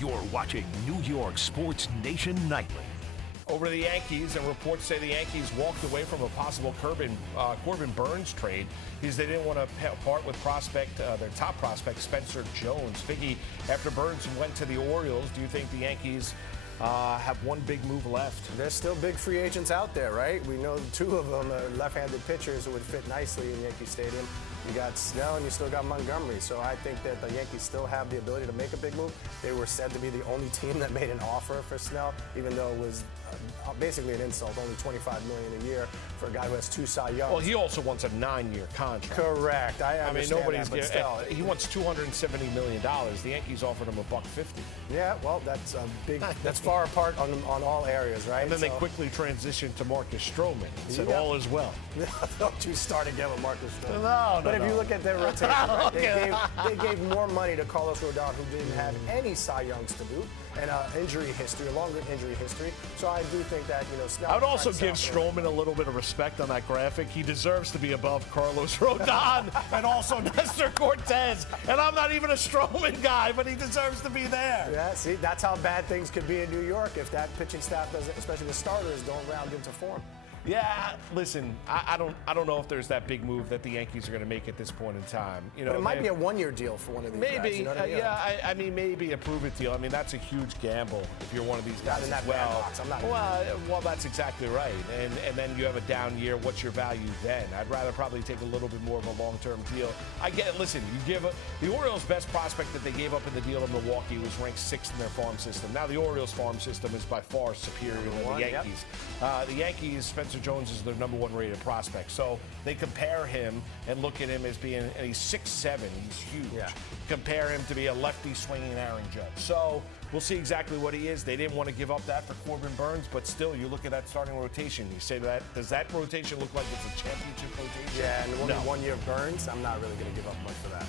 You're watching New York SportsNation Nightly. Over to the Yankees, and reports say the Yankees walked away from a possible Corbin Burnes trade because they didn't want to part with their top prospect, Spencer Jones. Figgy, after Burnes went to the Orioles, do you think the Yankees have one big move left? There's still big free agents out there, right? We know two of them are left-handed pitchers who would fit nicely in Yankee Stadium. You got Snell and you still got Montgomery. So I think that the Yankees still have the ability to make a big move. They were said to be the only team that made an offer for Snell, even though it was basically an insult, only $25 million a year for a guy who has 2 Cy Youngs. Well, he also wants a 9-year contract. Correct. I mean, nobody's that, but still. He wants $270 million. The Yankees offered him $150. Yeah, well, that's a big. That's far apart on all areas, right? And then they quickly transitioned to Marcus Stroman and said all is well. Don't you start again with Marcus Stroman. No, but if you look at their rotation, right, they gave more money to Carlos Rodon, who didn't have any Cy Youngs to boot, and injury history, a longer injury history. So I do think that, Snell. I would also give Stroman a little bit of respect on that graphic. He deserves to be above Carlos Rodon and also Nestor Cortez. And I'm not even a Stroman guy, but he deserves to be there. Yeah, see, that's how bad things could be in New York if that pitching staff doesn't, especially the starters, don't round into form. Yeah, listen, I don't know if there's that big move that the Yankees are going to make at this point in time. But it might be a 1-year deal for one of these guys. You know what I mean? Yeah, I mean, maybe a prove-it deal. I mean, that's a huge gamble if you're one of these guys. Not in that as well. I'm not. Well, that's exactly right. And then you have a down year. What's your value then? I'd rather probably take a little bit more of a long-term deal. I get it. Listen, you give the Orioles' best prospect that they gave up in the deal in Milwaukee was ranked 6th in their farm system. Now the Orioles' farm system is by far superior to the Yankees. Yep. The Yankees, Spencer Jones is their number 1 rated prospect. So they compare him and look at him as being, and he's 6'7", he's huge. Yeah. Compare him to be a lefty swinging Aaron Judge. So we'll see exactly what he is. They didn't want to give up that for Corbin Burnes, but still, you look at that starting rotation. You say does that rotation look like it's a championship rotation? Yeah, and only 1 year of Burnes, I'm not really going to give up much for that.